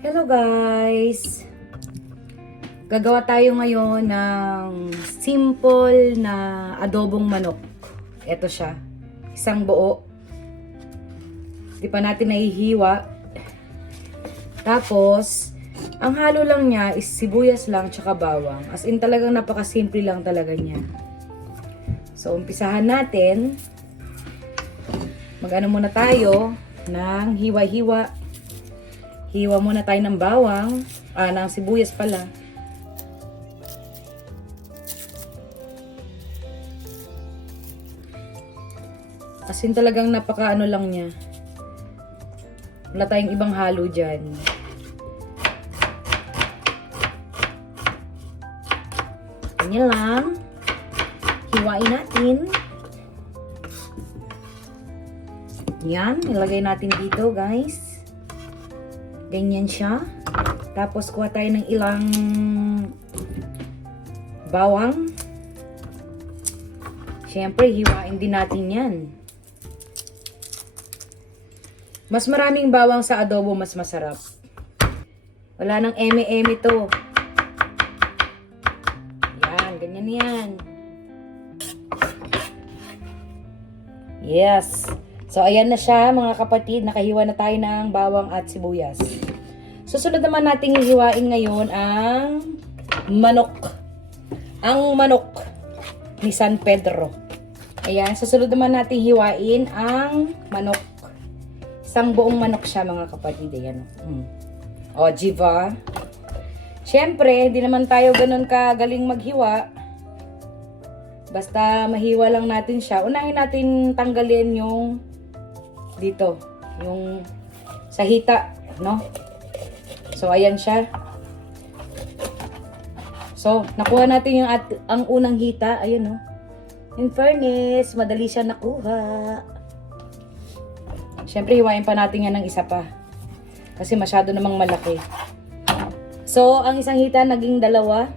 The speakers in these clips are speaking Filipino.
Hello guys! Gagawa tayo ngayon ng simple na adobong manok. Ito siya. Isang buo. Di pa natin nahihiwa. Tapos, ang halo lang niya is sibuyas lang tsaka bawang. As in talagang napakasimple lang talaga niya. So, umpisahan natin. Mag-ano muna tayo ng hiwa-hiwa. Hiwa muna tayo ng bawang. Ng sibuyas pala. As in talagang napaka-ano lang niya. Wala tayong ibang halo dyan. Ganyan lang. Hiwain natin. Yan. Ilagay natin dito, guys. Ganyan siya. Tapos, kuha tayo ng ilang bawang. Siyempre, hiwain din natin yan. Mas maraming bawang sa adobo, mas masarap. Wala nang eme-eme to. Yan, ganyan yan. Yes. So, ayan na siya, mga kapatid. Nakahiwa na tayo ng bawang at sibuyas. Susunod naman natin hiwain ngayon ang manok. Ang manok ni San Pedro. Ayan, susunod naman natin hiwain ang manok. Isang buong manok siya, mga kapatid. Ayan. O, diba? Siyempre, hindi naman tayo ganun kagaling maghiwa. Basta mahiwa lang natin siya. Unahin natin tanggalin yung dito. Yung sa hita, no? So, ayan siya. So, nakuha natin yung ang unang hita. Ayan, no? In fairness, madali siya nakuha. Siyempre, hiwain pa natin yan ng isa pa. Kasi masyado namang malaki. So, ang isang hita naging dalawa.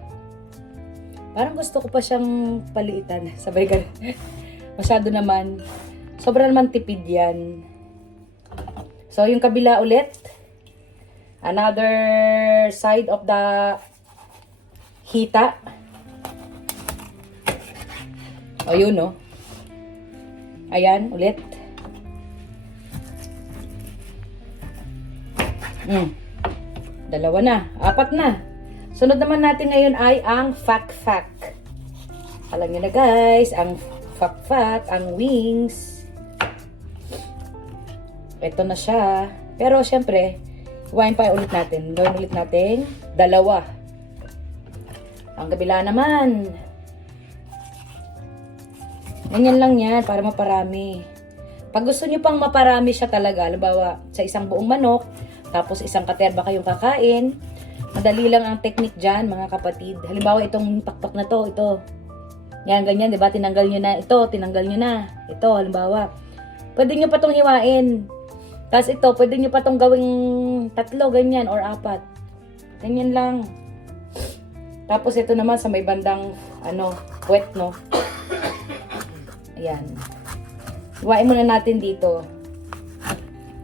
Parang gusto ko pa siyang paliitan. Sabay ka. Masyado naman. Sobra naman tipid yan. So, yung kabila ulit. Another side of the hita. O, yun, no? Ayan, ulit. Dalawa na. Apat na. Sunod naman natin ngayon ay ang fak-fak. Alam nyo na guys, ang fak-fak, ang wings. Ito na siya. Pero syempre, hiwain pa ulit natin. Gawin ulit natin. Dalawa. Ang kabila naman. Ganyan lang yan para maparami. Pag gusto nyo pang maparami siya talaga, halimbawa sa isang buong manok, tapos isang katerba kayong kakain, madali lang ang technique dyan, mga kapatid. Halimbawa itong pakpak na to, ito. Yan, ganyan, di ba? Tinanggal nyo na ito, tinanggal nyo na. Ito, halimbawa. Pwede nyo pa itong hiwain. Tapos ito, pwede nyo pa itong gawing tatlo, ganyan, or apat. Ganyan lang. Tapos ito naman sa may bandang, puwet, no? Ayan. Hiwain muna natin dito.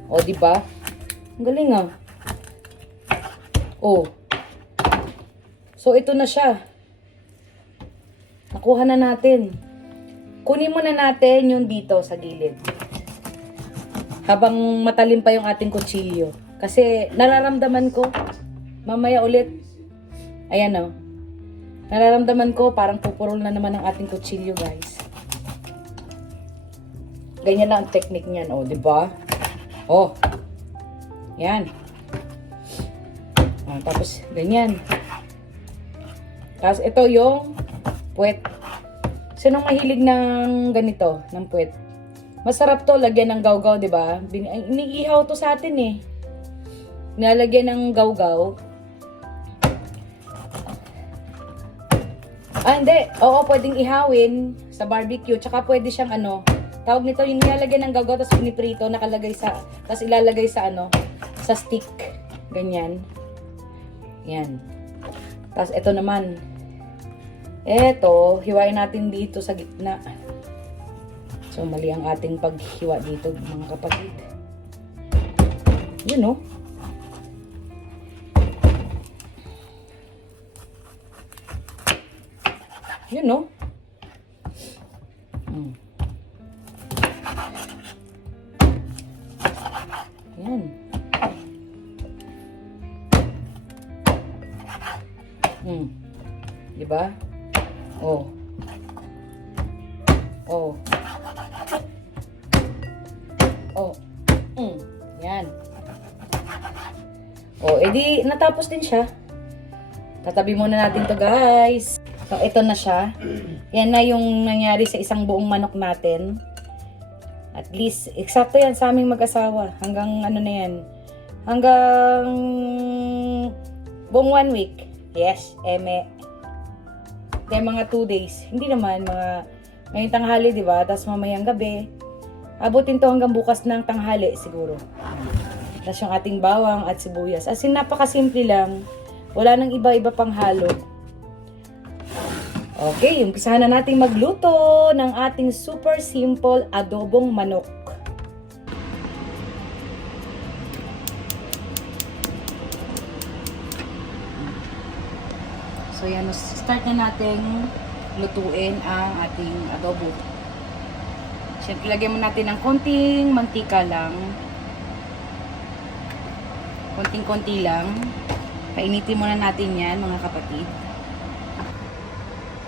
O, di ba? Ang galing, ah. O. So, ito na siya. Nakuha na natin. Kunin muna natin yung dito sa gilid. Habang matalim pa yung ating kutsilyo. Kasi, nararamdaman ko, mamaya ulit, ayan, o. Nararamdaman ko, parang pupurol na naman ang ating kutsilyo, guys. Ganyan lang ang technique niyan, o, diba? O. Yan. Tapos, ganyan. Tapos, ito yung puwet. Sinong mahilig ng ganito, ng puwet? Masarap to, lagyan ng gawgaw, diba? Iniihaw to sa atin, eh. Nilalagyan ng gawgaw. Hindi. Oo, pwedeng ihawin sa barbecue. Tsaka pwede siyang tawag nito, yung nilalagyan ng gawgaw, tapos piniprito, nakalagay sa, tapos ilalagay sa sa stick. Ganyan. Yan. Tapos, ito naman. Ito, hiwain natin dito sa gitna. So, mali ang ating paghiwa dito, mga kapatid. Yun, no? Yun, no? Yan. Diba? Oh. Oh. Oh. Yan. Oh, edi natapos din siya. Tatabi muna natin to, guys. So, ito na siya. Yan na yung nangyari sa isang buong manok natin. At least, eksakto yan sa aming mag-asawa. Hanggang ano na yan. Hanggang buong 1 week. Yes, eme. Kaya mga 2 days. Hindi naman, mga ngayong tanghali, di ba? Tapos mamayang gabi. Abutin to hanggang bukas ng tanghali siguro. Tapos yung ating bawang at sibuyas. As in, napakasimple lang. Wala nang iba-iba pang halo. Okay, umpisahan na natin magluto ng ating super simple adobong manok. So yan, start na natin lutuin ang ating adobo. Siyempre, lagyan mo natin ng konting mantika lang. Konting-konti lang. Painitin muna natin yan, mga kapatid.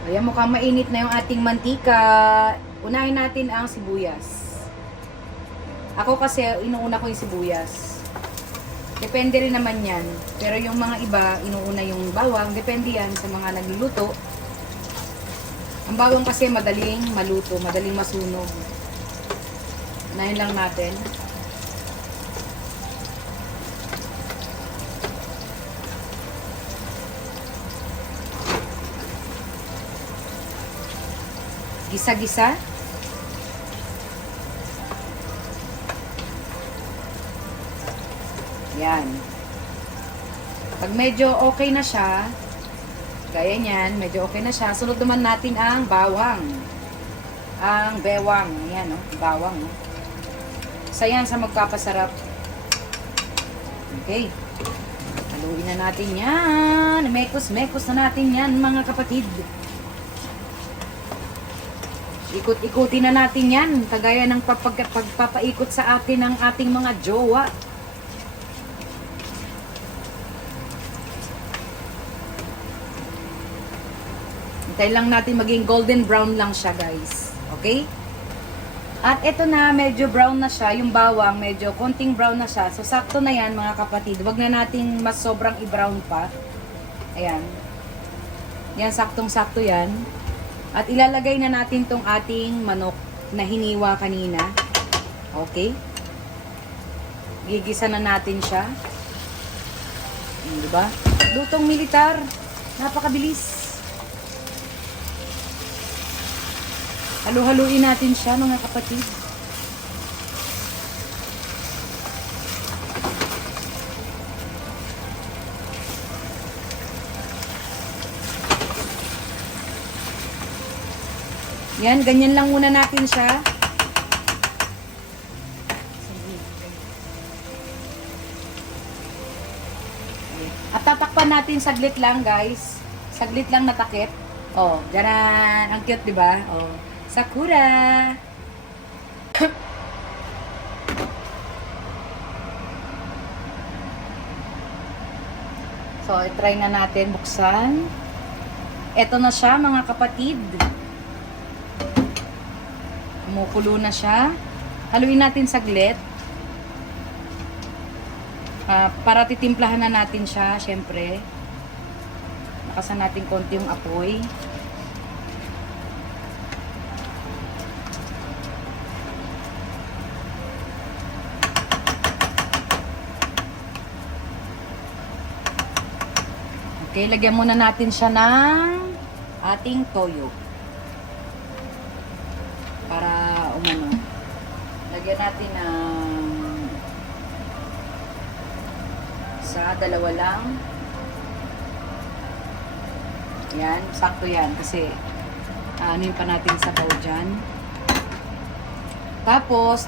Ayan, mukhang mainit na yung ating mantika. Unahin natin ang sibuyas. Ako kasi, inuuna ko yung sibuyas. Depende rin naman yan. Pero yung mga iba, inuuna yung bawang. Depende yan sa mga nagluluto. Ang bawang kasi madaling maluto, madaling masunog. Unahin lang natin. Gisa-gisa. Yan. Pag medyo okay na siya, gaya niyan, medyo okay na siya, sunod naman natin ang bawang. Ang bewang. Yan, oh, bawang. Oh. Isa yan sa magpapasarap. Okay. Haluin na natin yan. Mekos-mekos na natin yan, mga kapatid. Ikot-ikutin na natin yan. Kagaya ng pagpapaikot sa atin ng ating mga jowa. Hintayin lang natin maging golden brown lang siya, guys. Okay? At ito na, medyo brown na siya. Yung bawang, medyo konting brown na siya. So, sakto na yan, mga kapatid. Huwag na natin mas sobrang i-brown pa. Ayan. Yan, saktong-sakto yan. At ilalagay na natin tong ating manok na hiniwa kanina. Okay? Gigisa na natin siya. Diba? Lutong militar. Napakabilis. Halu-haluin natin siya, mga kapatid. Yan, ganyan lang muna natin siya. At tatakpan natin saglit lang, guys. Saglit lang natakip. Oh, ganan. Ang cute, di ba? Oh, Sakura. So, try na natin buksan. Ito na siya, mga kapatid. Kumukulo na siya. Haluin natin saglit. Para titimplahan na natin siya, syempre. Nakasan natin konti yung apoy. Okay, lagyan muna natin siya ng ating toyo. Para umano. Lagyan natin ng sa dalawa lang. Yan, sakto yan kasi anin pa natin sa sabaw dyan. Tapos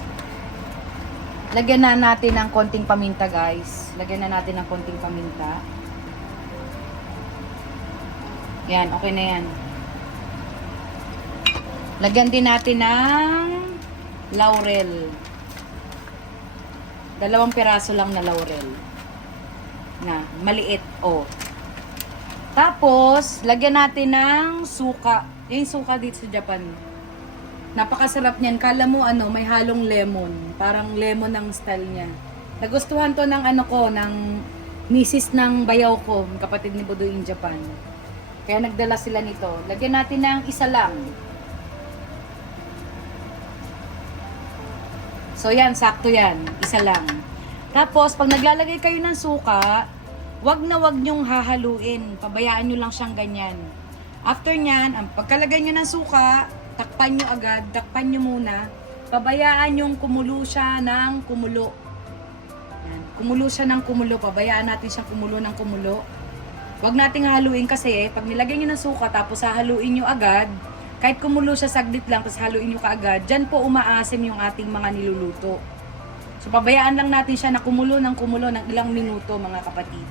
lagyan na natin ng konting paminta, guys. Lagyan na natin ng konting paminta. Yan, okay na yan. Lagyan din natin ng laurel. 2 piraso lang na laurel. Na, maliit. Oh. Tapos, lagyan natin ng suka. Yung suka dito sa Japan. Napakasarap niyan. Kala mo may halong lemon. Parang lemon ang style niya. Nagustuhan to ng ng misis ng bayaw ko, kapatid ni Budoy in Japan. Kaya nagdala sila nito. Lagyan natin ng isa lang. So yan, sakto yan. Isa lang. Tapos, pag naglalagay kayo ng suka, wag na wag nyong hahaluin. Pabayaan nyo lang siyang ganyan. After nyan, pagkalagay nyo ng suka, takpan nyo agad, takpan nyo muna. Pabayaan yung kumulo siya ng kumulo. Yan. Kumulo siya ng kumulo. Pabayaan natin siyang kumulo ng kumulo. Wag nating haluin kasi pag nilagay nyo ng suka tapos hahaluin nyo agad, kahit kumulo siya saglit lang tapos haluin nyo kaagad, dyan po umaasim yung ating mga niluluto. So pabayaan lang natin siya na kumulo ng ilang minuto mga kapatid.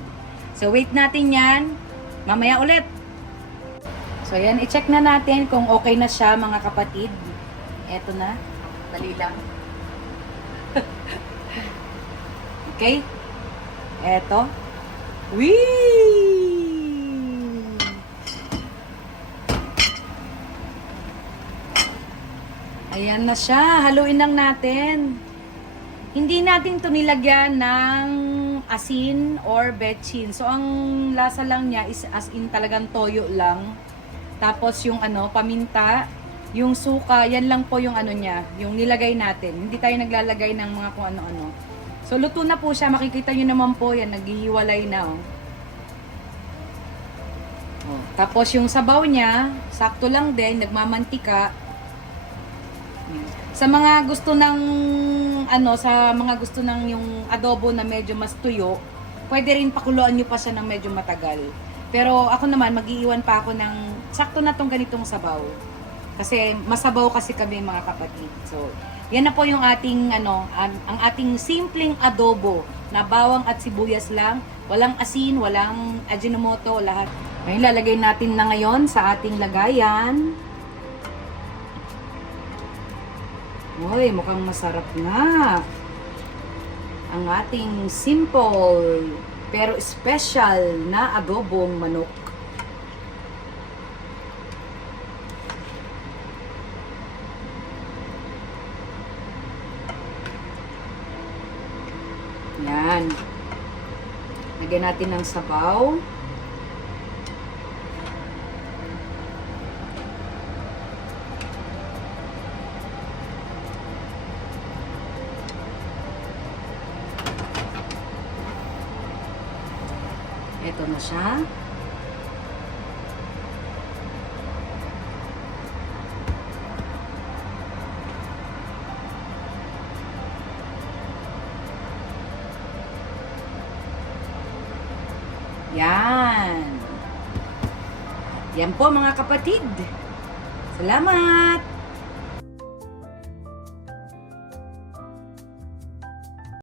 So wait natin yan. Mamaya ulit. So yan, i-check na natin kung okay na siya mga kapatid. Eto na. Dali lang. Okay? Eto. Whee! Ayan na siya. Haluin lang natin. Hindi natin ito nilagyan ng asin or betchin. So, ang lasa lang niya is as in talagang toyo lang. Tapos yung paminta, yung suka, yan lang po yung niya, yung nilagay natin. Hindi tayo naglalagay ng mga kung ano-ano. So, luto na po siya. Makikita nyo naman po yan. Naghihiwalay na, oh. Oh. Tapos yung sabaw niya, sakto lang din, nagmamantika. Sa mga gusto ng yung adobo na medyo mas tuyo, pwede rin pakuluan nyo pa siya ng medyo matagal. Pero ako naman, mag-iiwan pa ako ng sakto na tong ganitong sabaw. Kasi masabaw kasi kami mga kapatid. So, yan na po yung ating ang ating simpleng adobo na bawang at sibuyas lang, walang asin, walang ajinomoto, lahat. Ngayon lalagay natin na ngayon sa ating lagayan. Uy, mukhang masarap na. Ang ating simple pero special na adobong manok. Yan. Lagyan natin ng sabaw. Ito na siya. Yan. Yan po mga kapatid. Salamat!